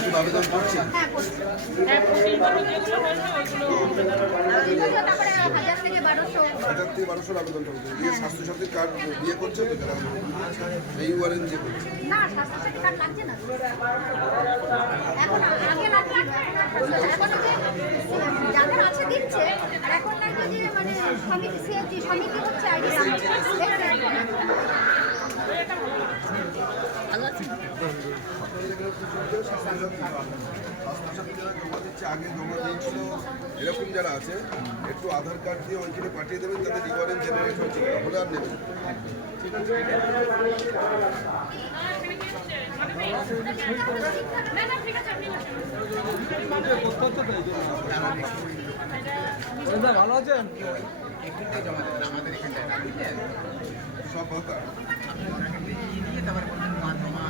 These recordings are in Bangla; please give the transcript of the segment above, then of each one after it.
নতুন আবেদন করছে। হ্যাঁ করছি। হ্যাঁ প্রতিগুলো যেগুলো হয়েছে ওইগুলো তারপরে হাজার থেকে বারোশো। বারোশোর আবেদন করছে দিয়ে স্বাস্থ্যসাথীর কার্ড বিয়ে করছে তো যারা এই ওয়ারেন যে করছে। না স্বাস্থ্যসাথী কার্ড লাগছে না। এখন আগে লাগছে এখন যাদের আছে দিচ্ছে আর এখন লাগছে যে মানে সমিতি সিএসজি সমিতি হচ্ছে আইডি ভালো আগে জমা দিয়েছিল এরকম যারা আছে একটু আধার কার্ড দিয়ে ওইখানে পাঠিয়ে দেবেন তাদের রিওয়ারেন জেনারেট হচ্ছে তাহলে আর নেবেন। ভালো আছেন সব ভাতা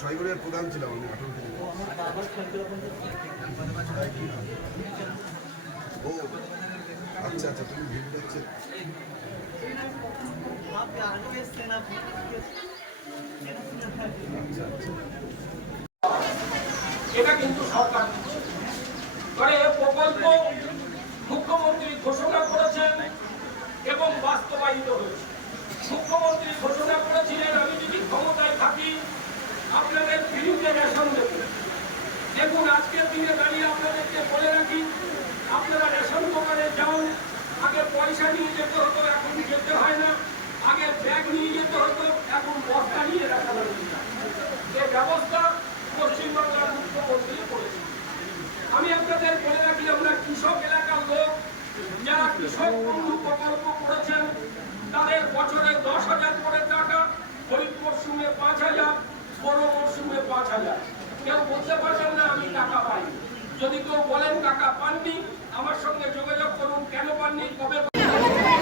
ছয়গড়ের প্রধান ছিলাম আমি ও আচ্ছা আচ্ছা তুমি ভিড় যাচ্ছে এটা কিন্তু সরকার পয়সা নিয়ে যেতে হতো, এখন যেতে হয় না। আগে ব্যাগ নিয়ে যেতে হতো, এখন বস্তা নিয়ে রাখা হচ্ছে যে ব্যবস্থা পশ্চিমবাংলার মুখ্যমন্ত্রী করেছে আমি আপনাদের বলে রাখি, আমরা কৃষক এলাকার লোক, যারা কৃষক বন্ধু প্রকল্প করেছেন, তাদের বছরে দশ হাজার করে টাকা খরিফ মরশুমে পাঁচ হাজার, বড় মরশুমে পাঁচ হাজার। কেউ বলতে পারবেন না, আমি টাকা পাইনি। যদি কেউ বলেন টাকা পাননি, আমার সঙ্গে যোগাযোগ করুন, কেন পাননি, কবে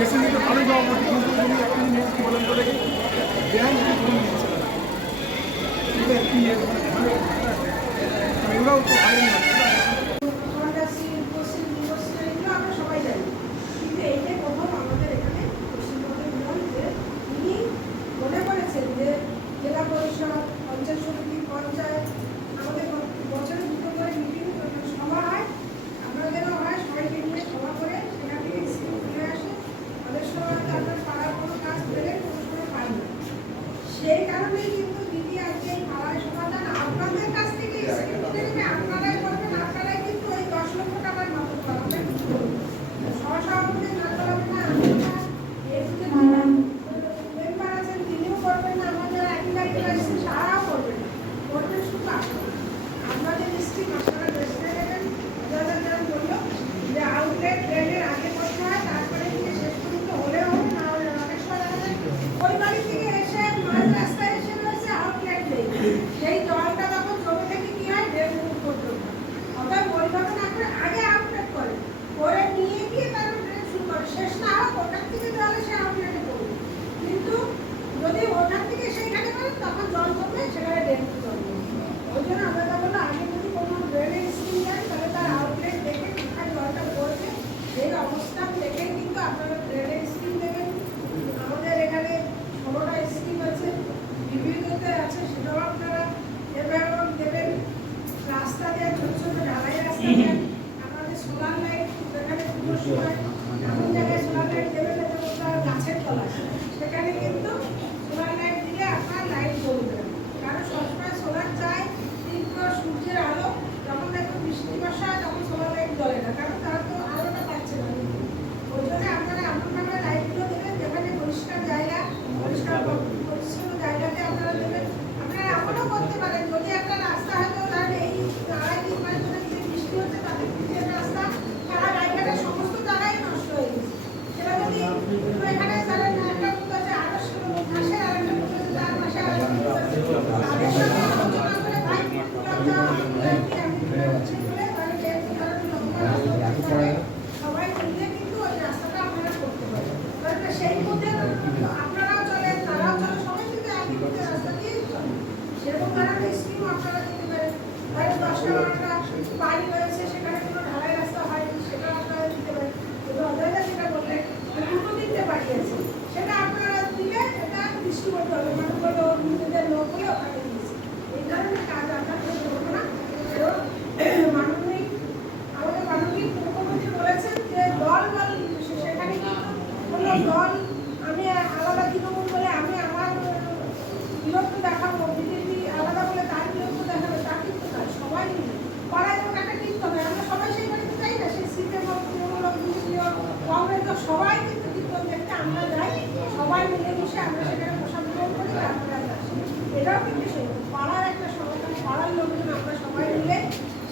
পেশেন্টকে ভালো যাওয়া মতো কিন্তু উনি এখন নেক্সট বলেন বলে এটা কি মানে এগুলোও তো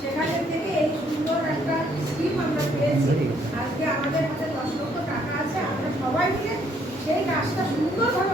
সেখান থেকে এই সুন্দর একটা স্কিম আমরা পেয়েছি। আজকে আমাদের হাতে দশ লক্ষ টাকা আছে, আমরা সবাই মিলে সেই কাজটা সুন্দরভাবে